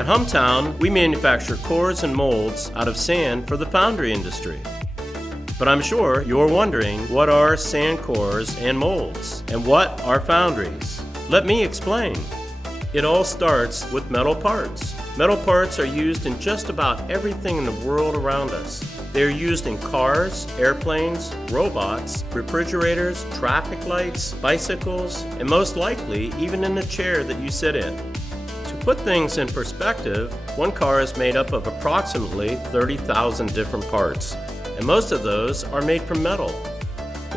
At Humtown, we manufacture cores and molds out of sand for the foundry industry. But I'm sure you're wondering, what are sand cores and molds? And what are foundries? Let me explain. It all starts with metal parts. Metal parts are used in just about everything in the world around us. They are used in cars, airplanes, robots, refrigerators, traffic lights, bicycles, and most likely even in the chair that you sit in. To put things in perspective, one car is made up of approximately 30,000 different parts, and most of those are made from metal.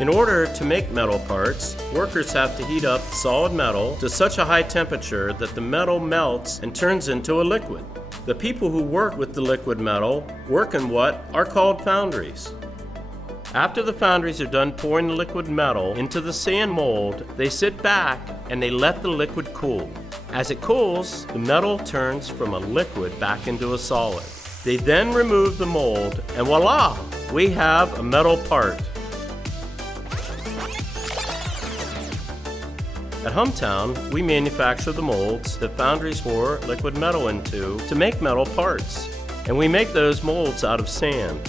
In order to make metal parts, workers have to heat up solid metal to such a high temperature that the metal melts and turns into a liquid. The people who work with the liquid metal work in what are called foundries. After the foundries are done pouring the liquid metal into the sand mold, they sit back and they let the liquid cool. As it cools, the metal turns from a liquid back into a solid. They then remove the mold, and voila! We have a metal part. At Humtown, we manufacture the molds that foundries pour liquid metal into to make metal parts. And we make those molds out of sand.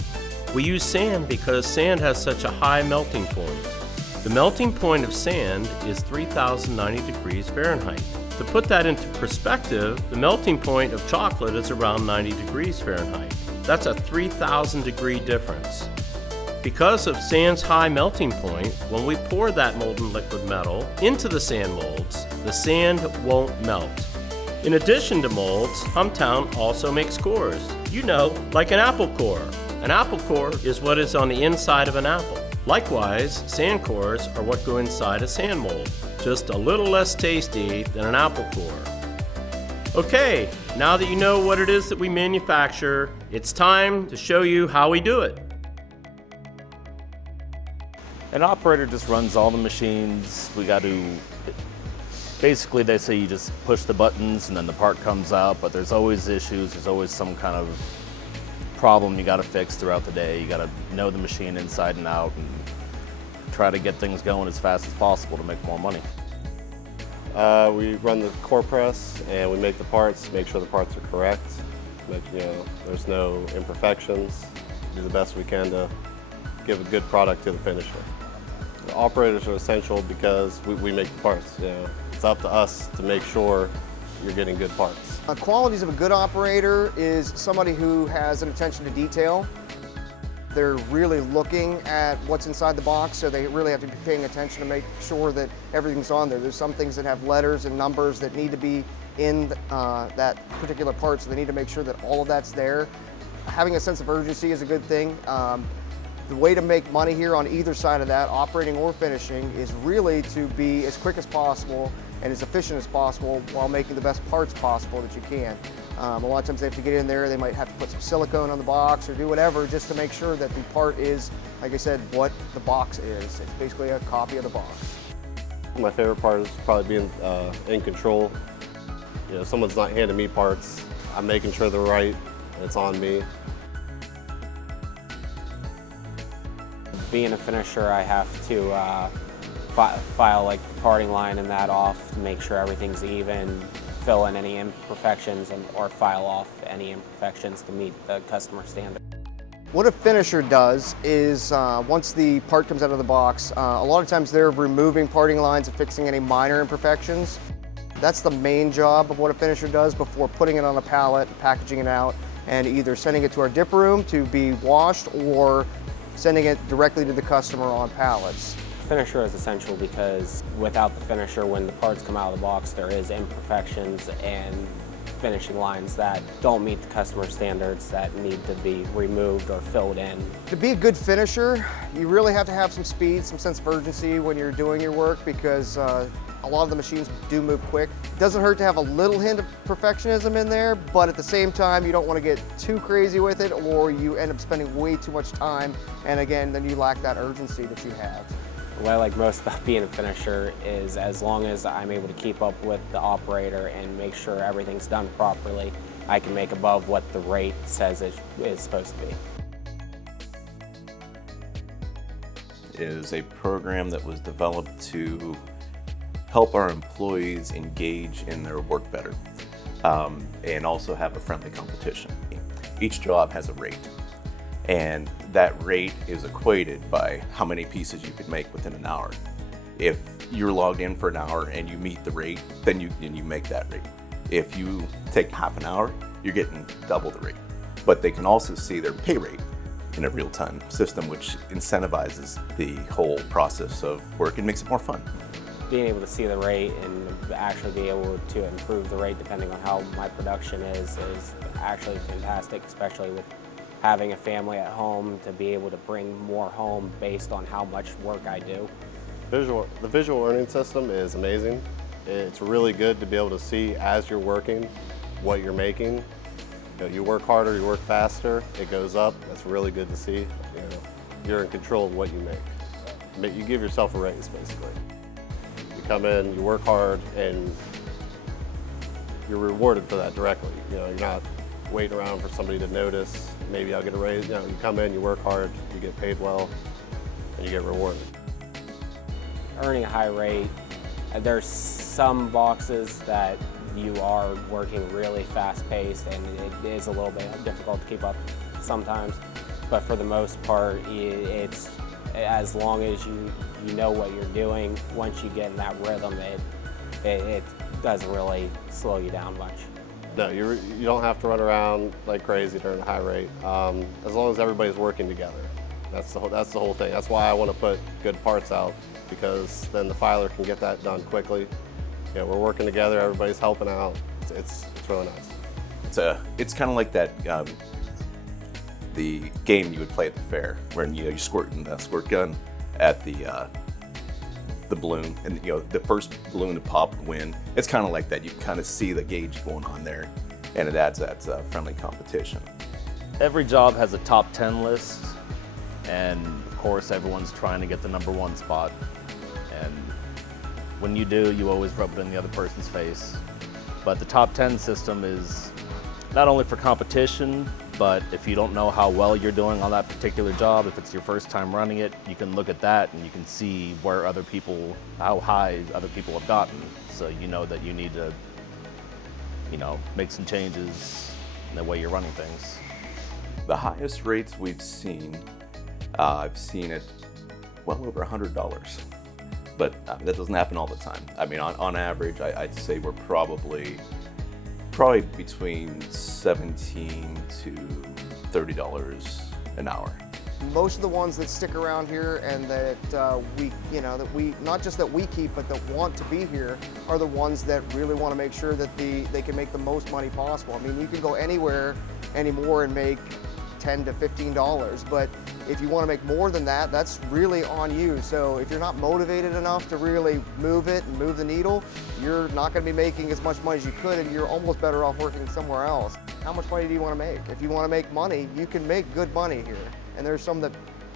We use sand because sand has such a high melting point. The melting point of sand is 3,090 degrees Fahrenheit. To put that into perspective, the melting point of chocolate is around 90 degrees Fahrenheit. That's a 3,000 degree difference. Because of sand's high melting point, when we pour that molten liquid metal into the sand molds, the sand won't melt. In addition to molds, Humtown also makes cores. You know, like an apple core. An apple core is what is on the inside of an apple. Likewise, sand cores are what go inside a sand mold, just a little less tasty than an apple core. Okay, now that you know what it is that we manufacture, it's time to show you how we do it. An operator just runs all the machines. Basically they say you just push the buttons and then the part comes out, but there's always issues, there's always some kind of problem you gotta fix throughout the day. You gotta know the machine inside and out and try to get things going as fast as possible to make more money. We run the core press and we make the parts, make sure the parts are correct, there's no imperfections, do the best we can to give a good product to the finisher. The operators are essential because we make the parts. It's up to us to make sure you're getting good parts. Qualities of a good operator is somebody who has an attention to detail. They're really looking at what's inside the box, so they really have to be paying attention to make sure that everything's on there. There's some things that have letters and numbers that need to be in that particular part, so they need to make sure that all of that's there. Having a sense of urgency is a good thing. The way to make money here on either side of that, operating or finishing, is really to be as quick as possible and as efficient as possible while making the best parts possible that you can. A lot of times they have to get in there, they might have to put some silicone on the box or do whatever just to make sure that the part is, like I said, what the box is. It's basically a copy of the box. My favorite part is probably being in control. If someone's not handing me parts, I'm making sure they're right, and it's on me. Being a finisher, I have to file like the parting line and that off to make sure everything's even, fill in any imperfections or file off any imperfections to meet the customer standard. What a finisher does is once the part comes out of the box, a lot of times they're removing parting lines and fixing any minor imperfections. That's the main job of what a finisher does before putting it on a pallet, packaging it out, and either sending it to our dip room to be washed or sending it directly to the customer on pallets. Finisher is essential because without the finisher, when the parts come out of the box, there is imperfections and finishing lines that don't meet the customer standards that need to be removed or filled in. To be a good finisher, you really have to have some speed, some sense of urgency when you're doing your work because a lot of the machines do move quick. It doesn't hurt to have a little hint of perfectionism in there, but at the same time, you don't want to get too crazy with it or you end up spending way too much time, and again, then you lack that urgency that you have. What I like most about being a finisher is as long as I'm able to keep up with the operator and make sure everything's done properly, I can make above what the rate says it is supposed to be. It is a program that was developed to help our employees engage in their work better. and also have a friendly competition. Each job has a rate, and that rate is equated by how many pieces you could make within an hour. If you're logged in for an hour and you meet the rate, then you make that rate. If you take half an hour, you're getting double the rate. But they can also see their pay rate in a real-time system, which incentivizes the whole process of work and makes it more fun. Being able to see the rate and actually be able to improve the rate depending on how my production is actually fantastic, especially with having a family at home, to be able to bring more home based on how much work I do. The visual learning system is amazing. It's really good to be able to see as you're working what you're making. You work harder, you work faster, it goes up. That's really good to see. You're in control of what you make. You give yourself a raise, basically. You come in, you work hard, and you're rewarded for that directly. You're not waiting around for somebody to notice, maybe I'll get a raise. You come in, you work hard, you get paid well, and you get rewarded. Earning a high rate, there's some boxes that you are working really fast-paced, and it is a little bit difficult to keep up sometimes. But for the most part, it's as long as you know what you're doing. Once you get in that rhythm, it doesn't really slow you down much. No, you don't have to run around like crazy during a high rate. As long as everybody's working together, that's the whole thing. That's why I want to put good parts out, because then the filer can get that done quickly. We're working together, everybody's helping out. It's really nice. It's kind of like that the game you would play at the fair, where you squirt the squirt gun at the balloon, and the first balloon to pop would win. It's kind of like that. You can kind of see the gauge going on there, and it adds that friendly competition. Every job has a top 10 list, and of course everyone's trying to get the #1 spot. And when you do, you always rub it in the other person's face. But the top 10 system is not only for competition, but if you don't know how well you're doing on that particular job, if it's your first time running it, you can look at that and you can see how high other people have gotten. So you know that you need to, make some changes in the way you're running things. The highest rates we've seen, I've seen it well over $100. But that doesn't happen all the time. I mean, on average, I'd say we're probably between $17 to $30 an hour. Most of the ones that stick around here and that we not just that we keep, but that want to be here, are the ones that really want to make sure that they can make the most money possible. I mean, you can go anywhere anymore and make $10 to $15, but if you want to make more than that, that's really on you. So if you're not motivated enough to really move it and move the needle, you're not going to be making as much money as you could, and you're almost better off working somewhere else. How much money do you want to make? If you want to make money, you can make good money here. And there's some that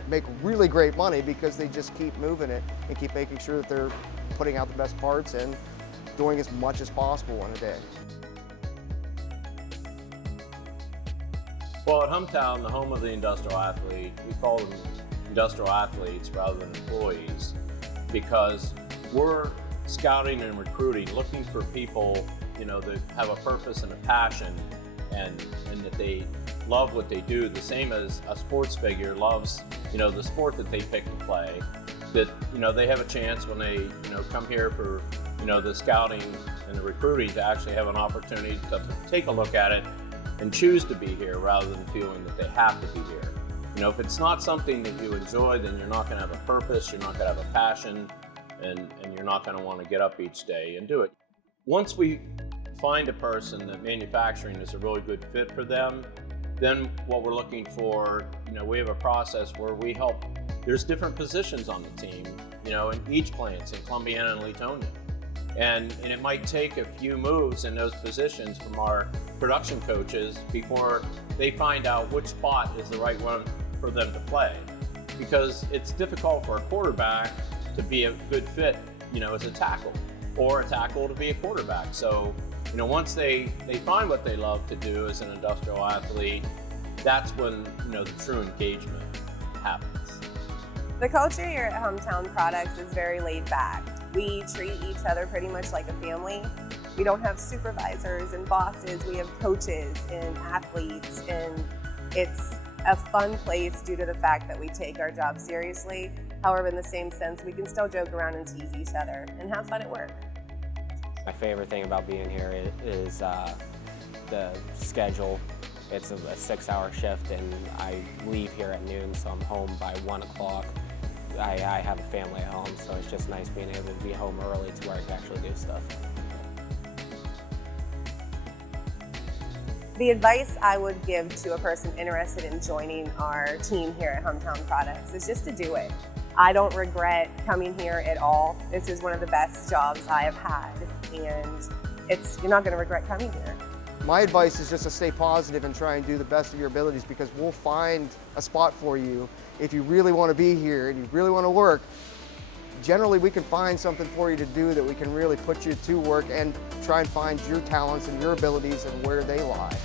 make really great money because they just keep moving it and keep making sure that they're putting out the best parts and doing as much as possible in a day. Well, at Humtown, the home of the industrial athlete, we call them industrial athletes rather than employees, because we're scouting and recruiting, looking for people, that have a purpose and a passion, and that they love what they do, the same as a sports figure loves, the sport that they pick to play. That, they have a chance when they, come here for, the scouting and the recruiting, to actually have an opportunity to take a look at it and choose to be here rather than feeling that they have to be here. If it's not something that you enjoy, then you're not going to have a purpose, you're not going to have a passion, and you're not going to want to get up each day and do it. Once we find a person that manufacturing is a really good fit for them, then what we're looking for, we have a process where we help. There's different positions on the team, in each plants, in Columbiana and Leetonia. And it might take a few moves in those positions from our production coaches before they find out which spot is the right one for them to play. Because it's difficult for a quarterback to be a good fit, as a tackle, or a tackle to be a quarterback. So, once they find what they love to do as an industrial athlete, that's when, the true engagement happens. The culture here at Humtown Products is very laid back. We treat each other pretty much like a family. We don't have supervisors and bosses, we have coaches and athletes, and it's a fun place due to the fact that we take our job seriously. However, in the same sense, we can still joke around and tease each other and have fun at work. My favorite thing about being here is the schedule. It's a 6-hour shift, and I leave here at noon, so I'm home by 1 o'clock. I have a family at home, so it's just nice being able to be home early to where I can actually do stuff. The advice I would give to a person interested in joining our team here at Humtown Products is just to do it. I don't regret coming here at all. This is one of the best jobs I have had, and you're not going to regret coming here. My advice is just to stay positive and try and do the best of your abilities, because we'll find a spot for you if you really want to be here and you really want to work. Generally, we can find something for you to do that we can really put you to work and try and find your talents and your abilities and where they lie.